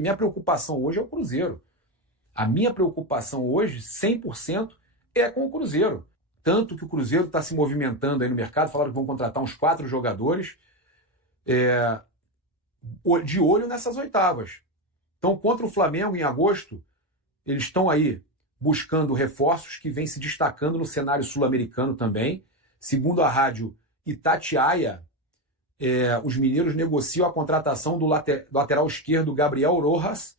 Minha preocupação hoje é o Cruzeiro. A minha preocupação hoje, 100%, é com o Cruzeiro. Tanto que o Cruzeiro está se movimentando aí no mercado, falaram que vão contratar uns 4 jogadores de olho nessas oitavas. Então, contra o Flamengo, em agosto, eles estão aí buscando reforços que vêm se destacando no cenário sul-americano também. Segundo a rádio Itatiaia, os mineiros negociam a contratação do lateral esquerdo Gabriel Rojas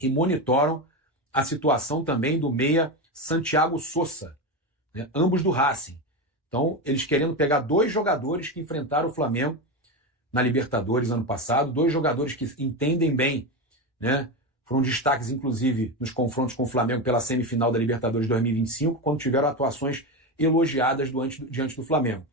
e monitoram a situação também do meia Santiago Sousa, né, ambos do Racing. Então, eles querendo pegar 2 jogadores que enfrentaram o Flamengo na Libertadores ano passado, 2 jogadores que entendem bem, né? Foram destaques, inclusive, nos confrontos com o Flamengo pela semifinal da Libertadores 2025, quando tiveram atuações elogiadas diante do Flamengo.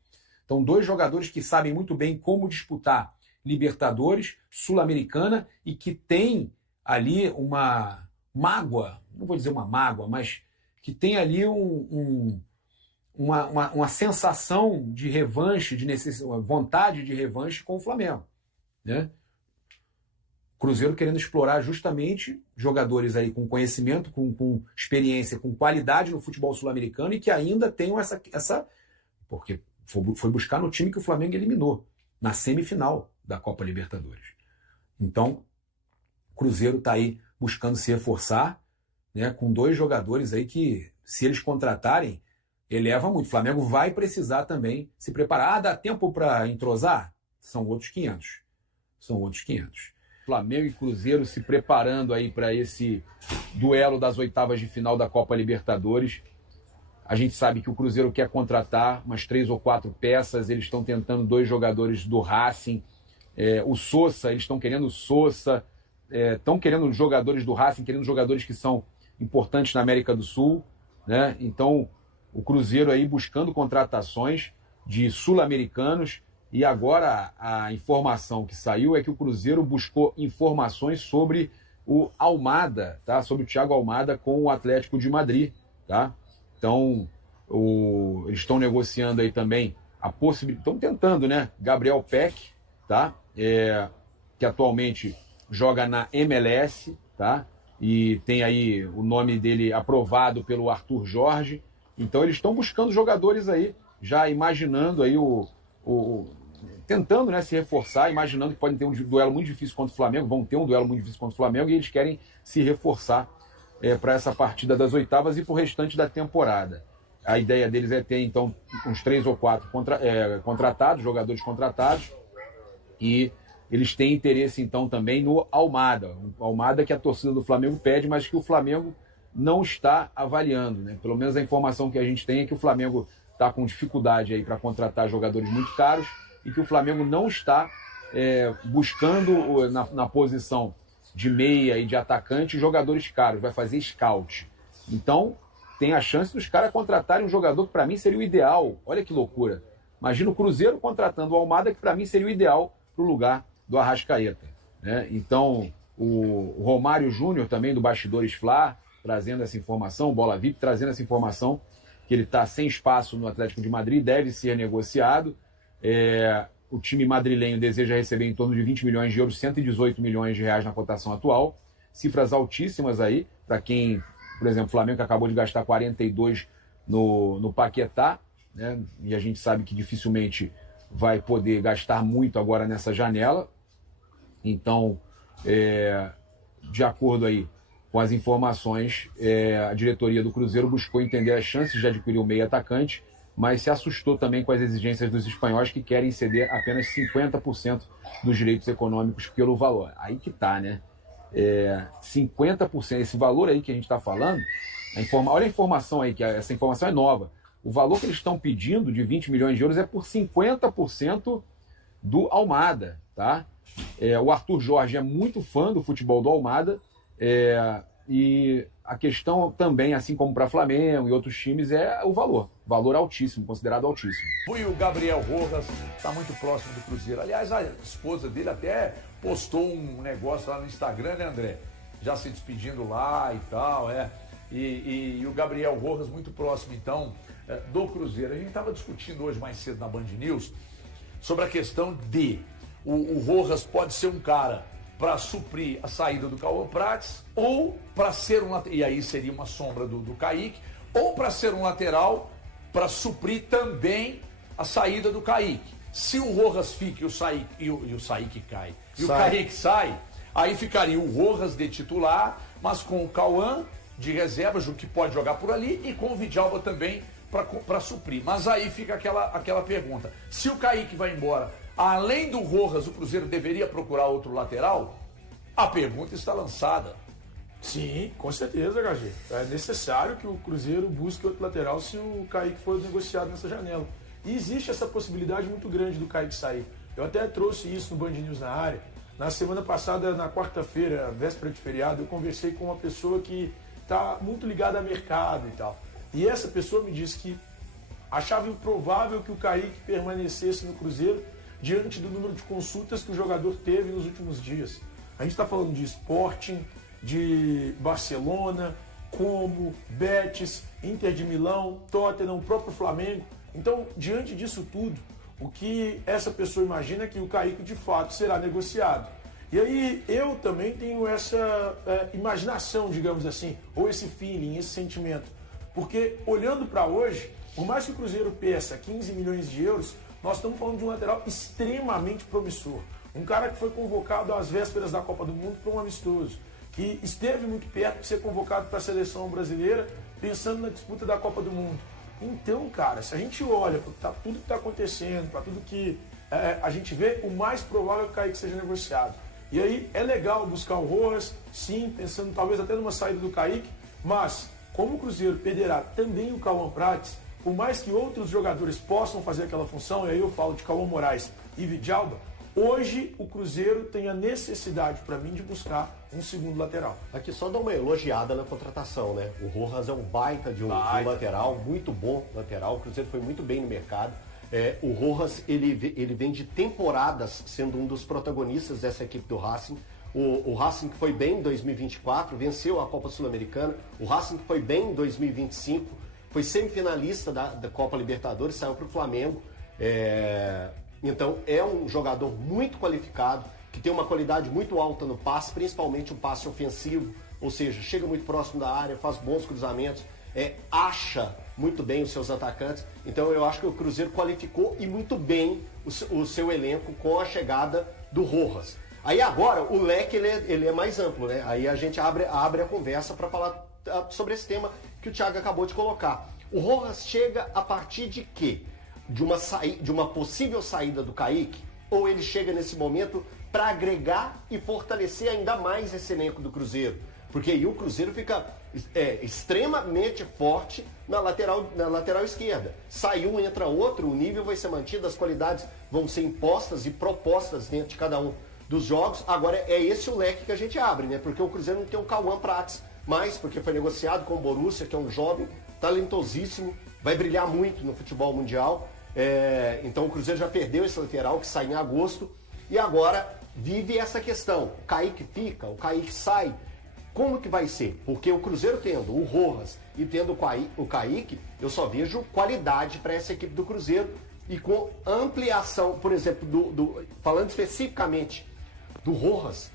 Então, 2 jogadores que sabem muito bem como disputar Libertadores, Sul-Americana, e que têm ali uma mágoa, não vou dizer uma mágoa, mas que tem ali uma sensação de revanche, uma vontade de revanche com o Flamengo, né? Cruzeiro querendo explorar justamente jogadores aí com conhecimento, com experiência, com qualidade no futebol sul-americano e que ainda tenham essa... Porque foi buscar no time que o Flamengo eliminou, na semifinal da Copa Libertadores. Então, o Cruzeiro está aí buscando se reforçar, né, com 2 jogadores aí que, se eles contratarem, eleva muito. O Flamengo vai precisar também se preparar. Dá tempo para entrosar? São outros 500. Flamengo e Cruzeiro se preparando aí para esse duelo das oitavas de final da Copa Libertadores. A gente sabe que o Cruzeiro quer contratar umas 3 ou 4 peças, eles estão tentando 2 jogadores do Racing, o Sousa, eles estão querendo o Sousa, estão querendo jogadores do Racing, querendo jogadores que são importantes na América do Sul, né? Então, o Cruzeiro aí buscando contratações de sul-americanos. E agora a informação que saiu é que o Cruzeiro buscou informações sobre o Almada, tá? Sobre o Thiago Almada com o Atlético de Madrid, tá? Então, eles estão negociando aí também a possibilidade, estão tentando, né? Gabriel Peck, tá? Que atualmente joga na MLS, tá? E tem aí o nome dele aprovado pelo Arthur Jorge. Então, eles estão buscando jogadores aí, já imaginando aí tentando, né, se reforçar, imaginando que podem ter um duelo muito difícil contra o Flamengo, vão ter um duelo muito difícil contra o Flamengo, e eles querem se reforçar para essa partida das oitavas e para o restante da temporada. A ideia deles é ter, então, uns 3 ou 4 contratados, jogadores contratados, e eles têm interesse, então, também no Almada. O Almada que a torcida do Flamengo pede, mas que o Flamengo não está avaliando, né? Pelo menos a informação que a gente tem é que o Flamengo está com dificuldade aí para contratar jogadores muito caros e que o Flamengo não está buscando na posição de meia e de atacante jogadores caros, vai fazer scout. Então, tem a chance dos caras contratarem um jogador que para mim seria o ideal. Olha que loucura. Imagina o Cruzeiro contratando o Almada, que para mim seria o ideal para o lugar do Arrascaeta, né? Então, o Romário Júnior também do Bastidores Fla, trazendo essa informação, Bola VIP, trazendo essa informação que ele está sem espaço no Atlético de Madrid, deve ser negociado. O time madrilenho deseja receber em torno de 20 milhões de euros, 118 milhões de reais na cotação atual. Cifras altíssimas aí, para quem, por exemplo, o Flamengo acabou de gastar 42 no Paquetá, né? E a gente sabe que dificilmente vai poder gastar muito agora nessa janela. Então, de acordo aí com as informações, a diretoria do Cruzeiro buscou entender as chances de adquirir o meio atacante, mas se assustou também com as exigências dos espanhóis, que querem ceder apenas 50% dos direitos econômicos pelo valor. Aí que tá, né? 50%, esse valor aí que a gente está falando, olha a informação aí, que essa informação é nova. O valor que eles estão pedindo de 20 milhões de euros é por 50% do Almada, tá? O Arthur Jorge é muito fã do futebol do Almada, e a questão também, assim como para Flamengo e outros times, é o valor altíssimo, considerado altíssimo. E o Gabriel Rojas está muito próximo do Cruzeiro. Aliás, a esposa dele até postou um negócio lá no Instagram, né, André? Já se despedindo lá e tal, E o Gabriel Rojas muito próximo, então, do Cruzeiro. A gente estava discutindo hoje mais cedo na Band News sobre a questão de o Rojas pode ser um cara para suprir a saída do Cauã Prates, ou para ser um lateral, e aí seria uma sombra do Kaique, ou para ser um lateral para suprir também a saída do Kaique. Se o Rojas fica e o Saíque cai, e o Kaique sai, aí ficaria o Rojas de titular, mas com o Cauã de reserva, que pode jogar por ali, e com o Vidalba também para suprir. Mas aí fica aquela pergunta: se o Kaique vai embora, além do Rojas, o Cruzeiro deveria procurar outro lateral? A pergunta está lançada. Sim, com certeza, HG. É necessário que o Cruzeiro busque outro lateral se o Kaique for negociado nessa janela. E existe essa possibilidade muito grande do Kaique sair. Eu até trouxe isso no Band News na área. Na semana passada, na quarta-feira, véspera de feriado, eu conversei com uma pessoa que está muito ligada a mercado e tal. E essa pessoa me disse que achava improvável que o Kaique permanecesse no Cruzeiro diante do número de consultas que o jogador teve nos últimos dias. A gente está falando de Sporting, de Barcelona, Como, Betis, Inter de Milão, Tottenham, o próprio Flamengo. Então, diante disso tudo, o que essa pessoa imagina é que o Kaique de fato será negociado. E aí eu também tenho essa imaginação, digamos assim, ou esse feeling, esse sentimento. Porque olhando para hoje, por mais que o Cruzeiro peça 15 milhões de euros, nós estamos falando de um lateral extremamente promissor. Um cara que foi convocado às vésperas da Copa do Mundo para um amistoso, que esteve muito perto de ser convocado para a seleção brasileira, pensando na disputa da Copa do Mundo. Então, cara, se a gente olha para tudo que está acontecendo, para tudo que a gente vê, o mais provável é que o Kaique seja negociado. E aí é legal buscar o Rojas, sim, pensando talvez até numa saída do Kaique, mas como o Cruzeiro perderá também o Cauã Prates, por mais que outros jogadores possam fazer aquela função, e aí eu falo de Cauã Moraes e Vidalba, hoje o Cruzeiro tem a necessidade, para mim, de buscar um segundo lateral. Aqui só dá uma elogiada na contratação, né? O Rojas é um baita de um lateral, muito bom lateral. O Cruzeiro foi muito bem no mercado. O Rojas, ele vem de temporadas sendo um dos protagonistas dessa equipe do Racing. O Racing que foi bem em 2024, venceu a Copa Sul-Americana. O Racing que foi bem em 2025, foi semifinalista da Copa Libertadores, saiu para o Flamengo. Então é um jogador muito qualificado, que tem uma qualidade muito alta no passe, principalmente um passe ofensivo, ou seja, chega muito próximo da área, faz bons cruzamentos, acha muito bem os seus atacantes. Então eu acho que o Cruzeiro qualificou e muito bem o seu elenco com a chegada do Rojas. Aí agora o leque ele é mais amplo, né? Aí a gente abre a conversa para falar sobre esse tema que o Thiago acabou de colocar. O Rojas chega a partir de quê? De uma possível saída do Kaique? Ou ele chega nesse momento para agregar e fortalecer ainda mais esse elenco do Cruzeiro? Porque aí o Cruzeiro fica extremamente forte na lateral esquerda. Sai um, entra outro, o nível vai ser mantido, as qualidades vão ser impostas e propostas dentro de cada um dos jogos. Agora é esse o leque que a gente abre, né? Porque o Cruzeiro não tem o Cauã Prates mais, porque foi negociado com o Borussia, que é um jovem talentosíssimo, vai brilhar muito no futebol mundial. Então o Cruzeiro já perdeu esse lateral que sai em agosto e agora vive essa questão. O Kaique fica, o Kaique sai. Como que vai ser? Porque o Cruzeiro tendo o Rojas e tendo o Kaique, eu só vejo qualidade para essa equipe do Cruzeiro e com ampliação, por exemplo, falando especificamente do Rojas,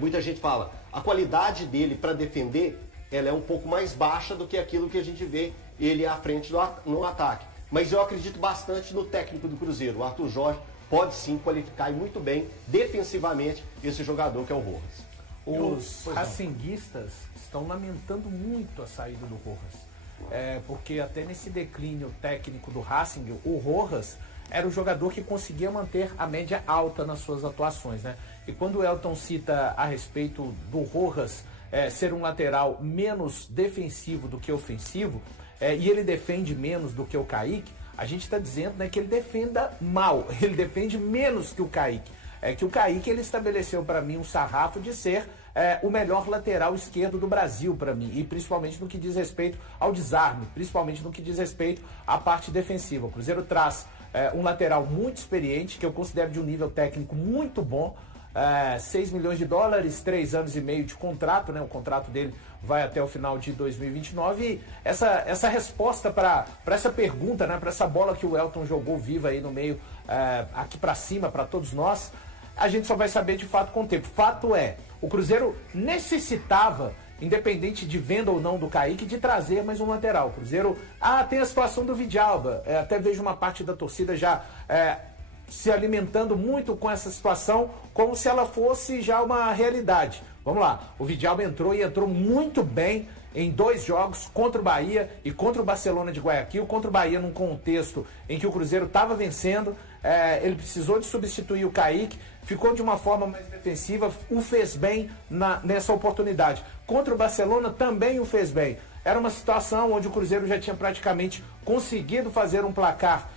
muita gente fala, a qualidade dele para defender, ela é um pouco mais baixa do que aquilo que a gente vê ele à frente no ataque. Mas eu acredito bastante no técnico do Cruzeiro. O Arthur Jorge pode sim qualificar e muito bem defensivamente esse jogador que é o Rojas. Os racinguistas estão lamentando muito a saída do Rojas. Porque até nesse declínio técnico do Racing, o Rojas era o jogador que conseguia manter a média alta nas suas atuações, né? E quando o Elton cita a respeito do Rojas ser um lateral menos defensivo do que ofensivo, e ele defende menos do que o Kaique, a gente está dizendo, né, que ele defenda mal, ele defende menos que o Kaique. Que o Kaique ele estabeleceu para mim um sarrafo de ser o melhor lateral esquerdo do Brasil para mim, e principalmente no que diz respeito ao desarme, principalmente no que diz respeito à parte defensiva. O Cruzeiro traz um lateral muito experiente, que eu considero de um nível técnico muito bom, 6 milhões de dólares, 3 anos e meio de contrato, né? O contrato dele vai até o final de 2029, e essa resposta para essa pergunta, né? Para essa bola que o Elton jogou viva aí no meio, aqui para cima, para todos nós, a gente só vai saber de fato com o tempo. Fato é, o Cruzeiro necessitava, independente de venda ou não do Kaique, de trazer mais um lateral. O Cruzeiro, tem a situação do Vidalba, até vejo uma parte da torcida já se alimentando muito com essa situação, como se ela fosse já uma realidade. Vamos lá, o Vidalba entrou e entrou muito bem em 2 jogos, contra o Bahia e contra o Barcelona de Guayaquil. Contra o Bahia num contexto em que o Cruzeiro estava vencendo, ele precisou de substituir o Kaique, ficou de uma forma mais defensiva, o fez bem nessa oportunidade. Contra o Barcelona também o fez bem. Era uma situação onde o Cruzeiro já tinha praticamente conseguido fazer um placar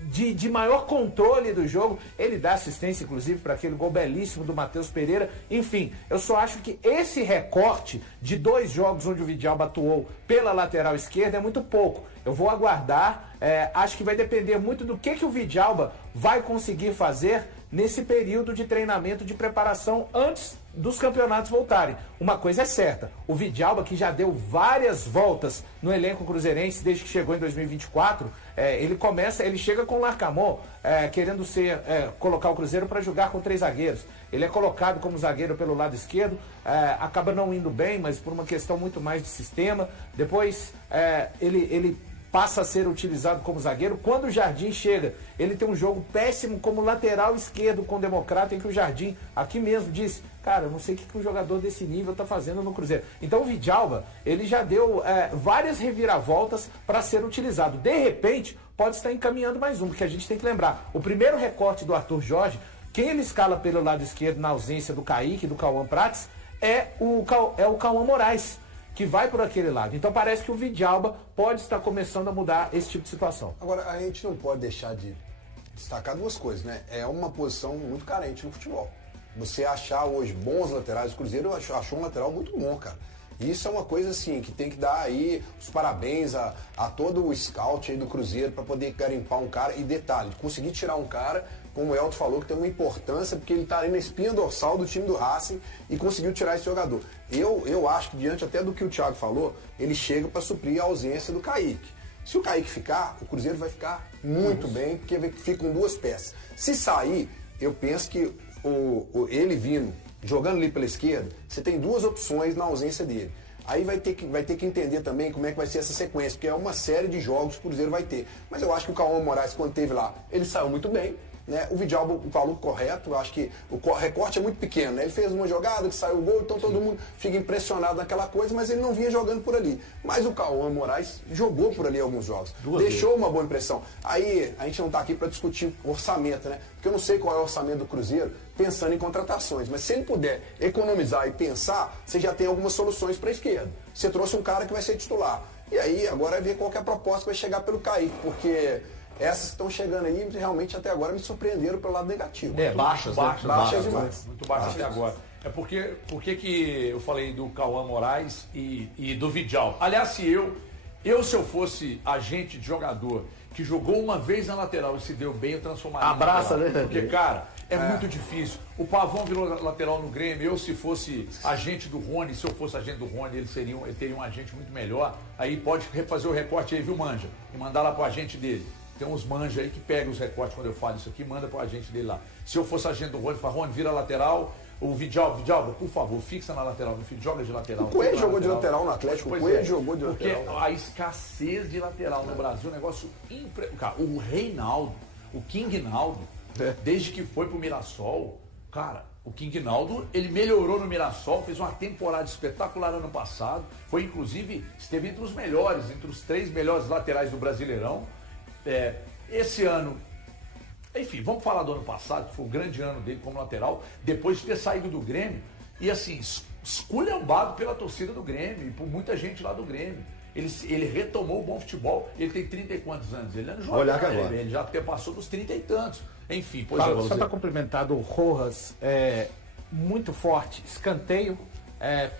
de maior controle do jogo. Ele dá assistência, inclusive, para aquele gol belíssimo do Matheus Pereira. Enfim, eu só acho que esse recorte de 2 jogos onde o Vidalba atuou pela lateral esquerda é muito pouco. Eu vou aguardar, acho que vai depender muito do que o Vidalba vai conseguir fazer nesse período de treinamento, de preparação antes dos campeonatos voltarem. Uma coisa é certa, o Vidalba, que já deu várias voltas no elenco cruzeirense desde que chegou em 2024, ele chega com o Larcamon, querendo colocar o Cruzeiro para jogar com 3 zagueiros. Ele é colocado como zagueiro pelo lado esquerdo, acaba não indo bem, mas por uma questão muito mais de sistema. Depois ele passa a ser utilizado como zagueiro. Quando o Jardim chega, ele tem um jogo péssimo como lateral esquerdo com o Democrata, em que o Jardim aqui mesmo disse: cara, eu não sei o que um jogador desse nível está fazendo no Cruzeiro. Então o Vidalba, ele já deu várias reviravoltas para ser utilizado. De repente, pode estar encaminhando mais um, porque a gente tem que lembrar, o primeiro recorte do Arthur Jorge, quem ele escala pelo lado esquerdo na ausência do Kaique e do Cauã Prates, é o Cauã Moraes, que vai por aquele lado. Então parece que o Vidalba pode estar começando a mudar esse tipo de situação. Agora, a gente não pode deixar de destacar 2 coisas, né? É uma posição muito carente no futebol. Você achar hoje bons laterais, o Cruzeiro achou um lateral muito bom, cara. Isso é uma coisa assim, que tem que dar aí os parabéns a todo o scout aí do Cruzeiro para poder garimpar um cara. E detalhe, conseguir tirar um cara, como o Elton falou, que tem uma importância, porque ele está ali na espinha dorsal do time do Racing e conseguiu tirar esse jogador. Eu acho que, diante até do que o Thiago falou, ele chega para suprir a ausência do Kaique. Se o Kaique ficar, o Cruzeiro vai ficar muito bem, porque fica com 2 peças. Se sair, eu penso que ele vindo, jogando ali pela esquerda, você tem 2 opções na ausência dele. Aí vai ter que entender também como é que vai ser essa sequência, porque é uma série de jogos que o Cruzeiro vai ter. Mas eu acho que o Cauã Moraes, quando esteve lá, ele saiu muito bem. Né? O Vidalba falou correto, eu acho que o recorte é muito pequeno, né? Ele fez uma jogada que saiu o gol, então todo mundo fica impressionado naquela coisa, mas ele não vinha jogando por ali. Mas o Cauã Moraes jogou por ali alguns jogos, deixou uma boa impressão. Aí a gente não está aqui para discutir orçamento, né? Porque eu não sei qual é o orçamento do Cruzeiro pensando em contratações, mas se ele puder economizar e pensar, você já tem algumas soluções para a esquerda. Você trouxe um cara que vai ser titular. E aí agora é ver qual que é a proposta que vai chegar pelo Kaique, porque essas que estão chegando aí, realmente até agora me surpreenderam pelo lado negativo. Baixas demais. Muito baixas até agora. É porque que eu falei do Cauã Moraes e do Vidalba. Aliás, se eu fosse agente de jogador que jogou uma vez na lateral e se deu bem, eu transformaria Abraça, na lateral. né? Porque, cara, é muito difícil. O Pavão virou lateral no Grêmio. Eu, se fosse agente do Rony, ele teria um agente muito melhor. Aí pode refazer o recorte aí, viu, Manja? E mandar lá pro agente dele. Tem uns manja aí que pegam os recortes quando eu falo isso aqui, manda pro agente dele lá. Se eu fosse agente do Rony, fala: Rony, vira lateral. O Vidalba, por favor, fixa na lateral. Meu filho, joga de lateral. O Coelho jogou de lateral no Atlético. O Coelho jogou de lateral. Porque a escassez de lateral no Brasil é um negócio Cara, o Reinaldo, o King Naldo, desde que foi pro Mirassol, cara, o King Naldo, ele melhorou no Mirassol, fez uma temporada espetacular ano passado. Foi, inclusive, esteve entre os melhores, entre os 3 melhores laterais do Brasileirão. Esse ano, enfim, vamos falar do ano passado, que foi o grande ano dele como lateral, depois de ter saído do Grêmio, e assim, esculhambado pela torcida do Grêmio, e por muita gente lá do Grêmio. Ele retomou o bom futebol, ele tem 30 e quantos anos? Ele não joga, ele já passou dos 30 e tantos. Enfim, só para complementar, o Rojas muito forte, escanteio,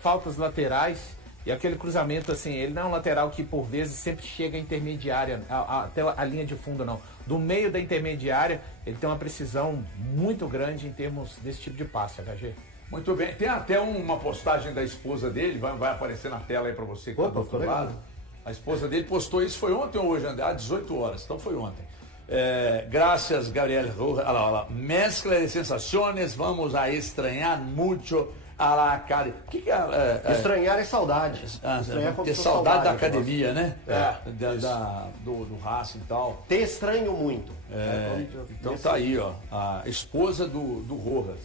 faltas laterais. E aquele cruzamento, assim, ele não é um lateral que por vezes sempre chega à intermediária, até a linha de fundo não. Do meio da intermediária, ele tem uma precisão muito grande em termos desse tipo de passe, HG. Muito bem, tem até uma postagem da esposa dele, vai aparecer na tela aí pra você que tá do outro lado. A esposa dele postou isso, foi ontem ou hoje, André? Às 18 horas, então foi ontem. Gracias, Gabriel Rojas. Olha lá. Mezcla de sensações, vamos a estranhar muito a la academia. O que é? Estranhar é saudade. Estranhar ter saudade da academia, né? Do Racing e tal. Te estranho muito. Então tá aí, ó. A esposa do Rojas.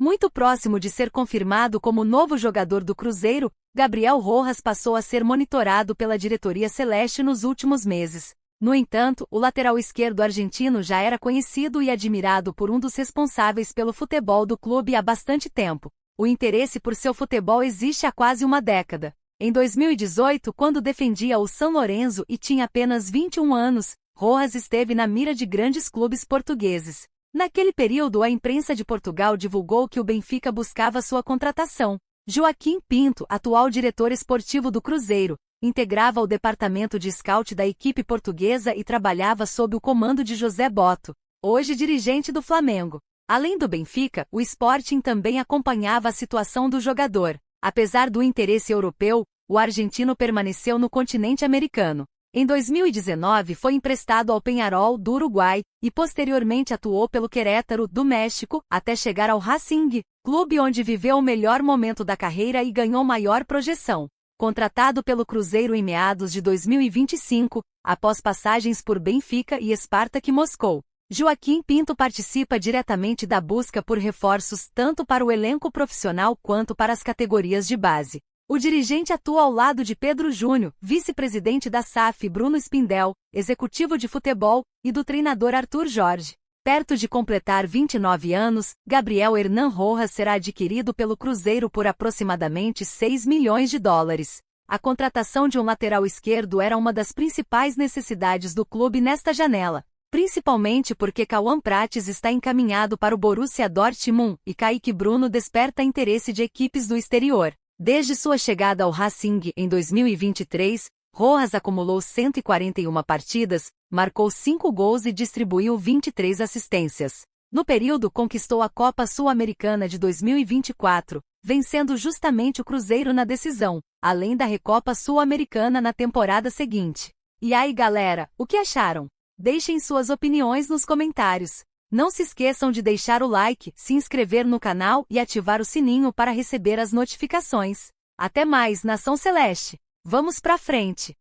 Muito próximo de ser confirmado como novo jogador do Cruzeiro, Gabriel Rojas passou a ser monitorado pela diretoria celeste nos últimos meses. No entanto, o lateral esquerdo argentino já era conhecido e admirado por um dos responsáveis pelo futebol do clube há bastante tempo. O interesse por seu futebol existe há quase uma década. Em 2018, quando defendia o São Lourenço e tinha apenas 21 anos, Rojas esteve na mira de grandes clubes portugueses. Naquele período, a imprensa de Portugal divulgou que o Benfica buscava sua contratação. Joaquim Pinto, atual diretor esportivo do Cruzeiro, integrava o departamento de scout da equipe portuguesa e trabalhava sob o comando de José Boto, hoje dirigente do Flamengo. Além do Benfica, o Sporting também acompanhava a situação do jogador. Apesar do interesse europeu, o argentino permaneceu no continente americano. Em 2019 foi emprestado ao Peñarol do Uruguai e posteriormente atuou pelo Querétaro do México até chegar ao Racing, clube onde viveu o melhor momento da carreira e ganhou maior projeção. Contratado pelo Cruzeiro em meados de 2025, após passagens por Benfica e Spartak Moscou, Joaquim Pinto participa diretamente da busca por reforços tanto para o elenco profissional quanto para as categorias de base. O dirigente atua ao lado de Pedro Júnior, vice-presidente da SAF Bruno Spindel, executivo de futebol, e do treinador Arthur Jorge. Perto de completar 29 anos, Gabriel Hernan Rojas será adquirido pelo Cruzeiro por aproximadamente 6 milhões de dólares. A contratação de um lateral esquerdo era uma das principais necessidades do clube nesta janela, principalmente porque Cauã Prates está encaminhado para o Borussia Dortmund e Kaique Bruno desperta interesse de equipes do exterior. Desde sua chegada ao Racing em 2023, Rojas acumulou 141 partidas, marcou 5 gols e distribuiu 23 assistências. No período conquistou a Copa Sul-Americana de 2024, vencendo justamente o Cruzeiro na decisão, além da Recopa Sul-Americana na temporada seguinte. E aí galera, o que acharam? Deixem suas opiniões nos comentários. Não se esqueçam de deixar o like, se inscrever no canal e ativar o sininho para receber as notificações. Até mais, Nação Celeste! Vamos pra frente!